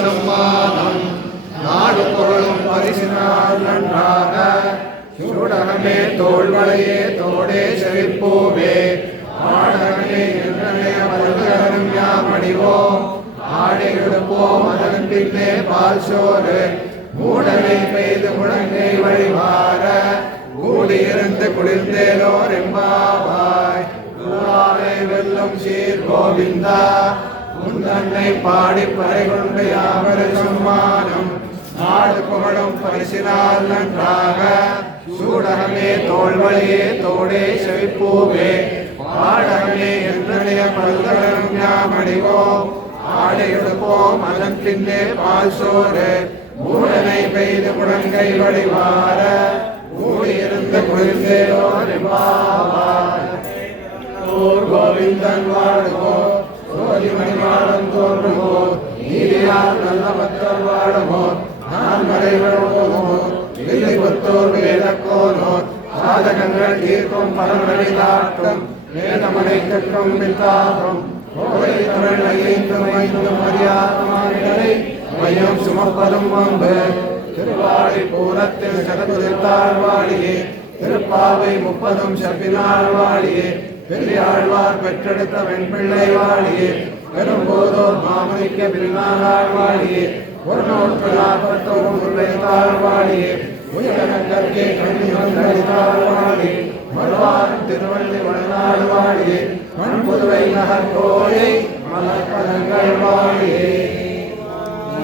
சம்மானம் நாடு பொருளும் பரிசினால் நன்றாக சூடகமே தோள்வளையே தோடே செவிப்பூவே ஆடகமே என்றனைய மருகரும் யாமடிவோம் ஆடை எடுப்போம் அதன் பின்னே பால் சோறு மூடனை பெய்து முழங்கை வழிவார கூடியிருந்து குளிர்ந்தேலோர் எம்பாவாய் குருவாவை வெல்லும் சீர் கோவிந்தா உந்தன்னை பாடி பறை கொண்டு யாவரு சம்மானம் நாடு புகழும் பரிசினால் நன்றாக சூடகமே தோள்வளையே தோடே செவிப்பூவே பாடகமே என்றனைய பல்கரும் யாமடிவோம் ஆடை எடுப்போம் அதன் பின்னே பால் சோறு மூடனை பெய்து முழங்கை வழிவார கூடியிருந்த குளிர்ந்தேலோர் எம்பாவாய் கோவிந்தன் வாழுமோ சோதிமணி வாழும் தோன்றுமோ நீதியால் நல்ல பக்தர் வாழுமோ நான் மறைவழுமோ இல்லை கொத்தோர் வேதக்கோனோ சாதகங்கள் தீர்க்கும் பலனடி தாட்டும் வேதமனை கற்கும் வித்தாகும் கோவை தமிழ் ஐந்தும் ஐந்தும் அறியாதமானிடரை மையம் சுமப்பதும் வம்பு திருவாடி பூரத்தில் சகத்துதிர்த்தாள் வாழியே திருப்பாவை 30 செப்பினாள் வாழியே பெரியாழ்வார் பெற்றெடுத்த வெண்பிள்ளை வாழியே பெரும்போதோர் மாமனிக்க பின்னாள் வாழியே ஒரு நோட்டு நாற்பத்தோரும் உழைத்தாள் வாழியே உயரங்கற்கே கண்ணி வந்தளித்தாள் வாழியே மறுவாரம் திருவள்ளி வளநாடு வாழியே மண் புதுவை நகர் கோழி மலர்பதங்கள் வாழியே